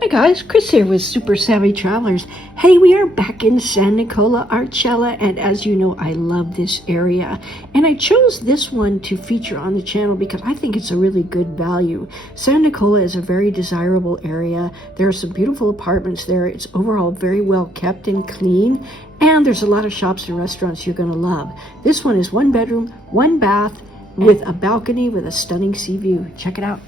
Hi guys, Chris here with Super Savvy Travelers. Hey, we are back in San Nicola Arcella, and as you know, I love this area. And I chose this one to feature on the channel because I think it's a really good value. San Nicola is a very desirable area. There are some beautiful apartments there. It's overall very well kept and clean. And there's a lot of shops and restaurants you're going to love. This one is 1 bedroom, 1 bath with a balcony with a stunning sea view. Check it out.